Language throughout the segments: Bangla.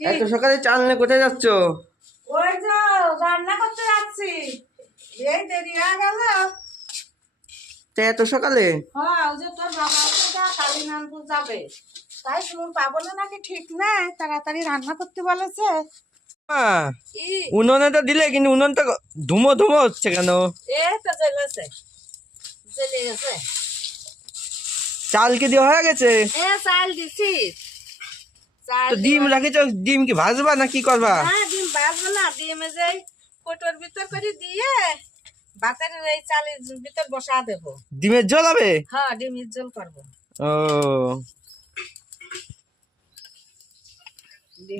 এত সকালে চাল নিয়ে কোথায় যাচ্ছ? ওই যে রান্না করতে যাচ্ছি। এই দেরি হয়ে গেল। তা এত সকালে? হ্যাঁ ওই যে তোর বাবা যা কালীনানপুর যাবে। তাই শুনুন পাবো না নাকি ঠিক নাই? তাড়াতাড়ি রান্না করতে বলেছে। হ্যাঁ উনুনে তো দিলে কিন্তু উনুন তো ধুমো ধুমো হচ্ছে কেন? এ তো জ্বলেছে। জ্বলে গেছে। চাল কি দিয়ে হয়ে গেছে? এ চাল দিছি। চাল তো ডিম রাখিছ? ডিম কি ভাজবা না কি করবা? ডিম বাজবো না। ডিমে যে কোটোর ভিতর করে দিয়ে ভাতের এই চালের ভিতর বসা দেবো। ডিমের জল হবে? হ্যাঁ ডিম ইজ্জল করব। ও।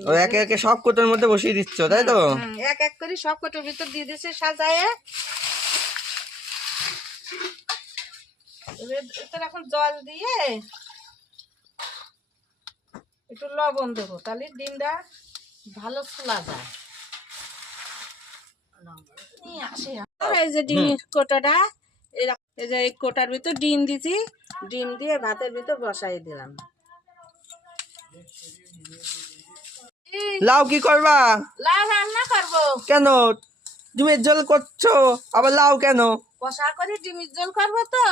ও একে একে সব কোটোর মধ্যে বসিয়ে দিচ্ছ তাই তো? এক এক করে সব কোটোর ভিতর দিয়ে দিছে সাজায়ে। এখন জল দিয়ে একটু লবণ দেবো। তাহলে ডিমটা ভালো ফোলা যায়। নিয়ে আসি। এই যে ডিমের কোটাটা এই যে এই কোটার ভিতর ডিম দিছি ডিম দিয়ে ভাতের ভিতর বসাই দিলাম। লাউ কি করবা? লাউ রান্না করব। কেন? ডিমের জল করছ আবার লাউ কেন? কষা করে ডিমের জল করব তো।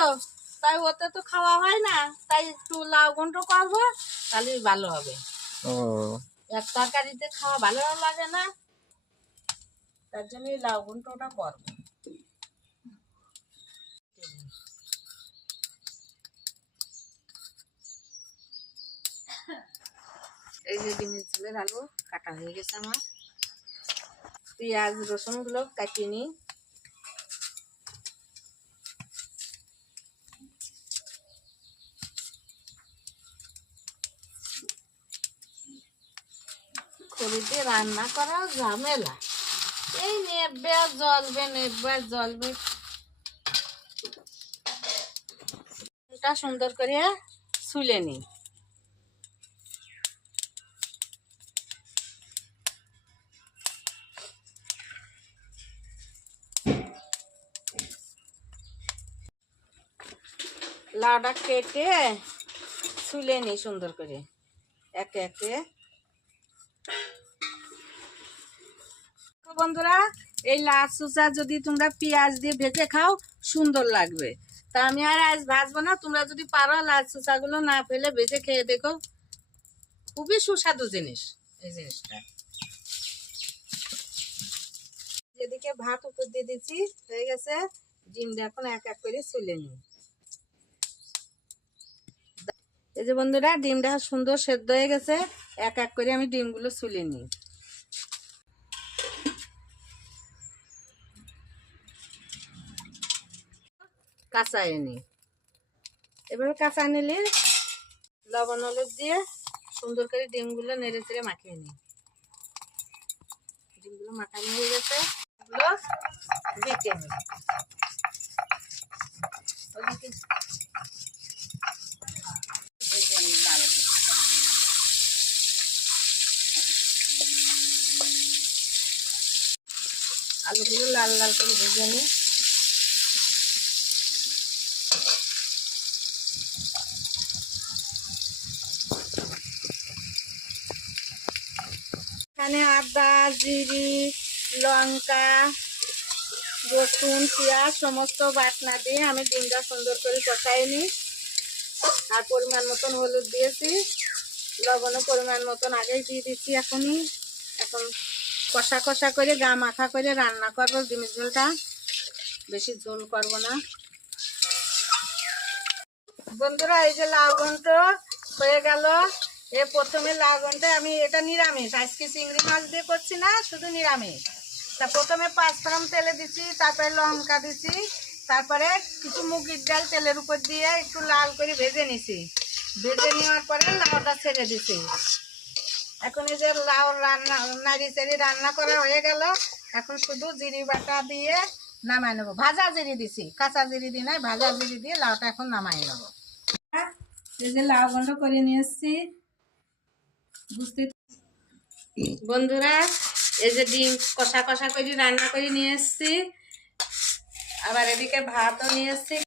তাই ওতে তো খাওয়া হয় না। তাই একটু লাউ ঘন্ট করব তাহলে ভালো হবে। ও। এক তরকারিতে খাওয়া ভালো লাগে না তার জন্য লাউ ঘন্টটা করব। এই যে ডিমের ঝোলের আলু কাটা হয়ে গেছে আমার। পেঁয়াজ রসুনগুলো কাটিয়ে নিই। দিয়ে রান্না করা ঝামেলা। এই নেবে, জ্বলবে নেবে, জ্বলবে। এটা সুন্দর করে শুলে নি। লাউটা কেটে শুলে নি সুন্দর করে। একে একে বন্ধুরা, এই লাল সুচা যদি তোমরা পেঁয়াজ দিয়ে ভেজে খাও, সুন্দর লাগবে। তা আমি আর আজ ভাজবো না, তোমরা যদি পারো লাল সুচাগুলো না ফেলে ভেজে খেয়ে দেখো। খুবই সুস্বাদু জিনিস এই জিনিসটা। যেদিকে ভাত উপর দিয়ে দিচ্ছি, হয়ে গেছে। ডিমটা এখন এক এক করে চুলে নিই। এই যে বন্ধুরা, ডিমটা সুন্দর সেদ্ধ হয়ে গেছে। এক এক করে আমি ডিমগুলো চুলে নিই। কাঁচা এনে এবার কাঁচা নিলে লবণ, হলুদ দিয়ে সুন্দর করে ডিমগুলো নেড়ে চেড়ে মাখিয়ে নিই। ডিমগুলো মাখানো হয়ে গেছে। এগুলো বেটে নিই ওদিকে ভেজে নিই লাল করে। আলুগুলো লাল লাল করে ভেজে নিই। এখানে আদা, জিরি, লঙ্কা, রসুন, পেঁয়াজ সমস্ত বাটনা দিয়ে আমি ডিমটা সুন্দর করে কষাই নিই। আর পরিমাণ মতন হলুদ দিয়েছি। লবণও পরিমাণ মতন আগেই দিয়ে দিচ্ছি এখনই। এখন কষা কষা করে, গা মাখা করে রান্না করব। ডিমের ঝোলটা বেশি ঝোল করব না। বন্ধুরা, এই যে লাউ ঘন্ট হয়ে গেল। এ প্রথমে লাউ ঘন্টে আমি, এটা নিরামিষ। আজকে চিংড়ি মাছ দিয়ে করছি না, শুধু নিরামিষ। তা প্রথমে পাঁচফোড়ন তেলে দিছি তারপরে লঙ্কা দিচ্ছি, তারপরে কিছু মুগির ডাল তেলের উপর দিয়ে একটু লাল করে ভেজে নিছি। ভেজে নেওয়ার পরে লাউটা ছেড়ে দিছি। এখন এই যে লাউ রান্না নাড়ি চাড়ি রান্না করা হয়ে গেল। এখন শুধু জিরি বাটা দিয়ে নামাই নেব। ভাজা জিরি দিছি, কাঁচা জিরি দিই নাই, ভাজা জিরি দিয়ে লাউটা এখন নামাই নেব। এই যে লাউ গন্ড করে নিয়ে এসছি। বুঝতে বন্ধুরা, এই যে ডিম কষা কষা করে রান্না করে নিয়ে এসছি। আবার এদিকে ভাতও নিয়ে এসছি।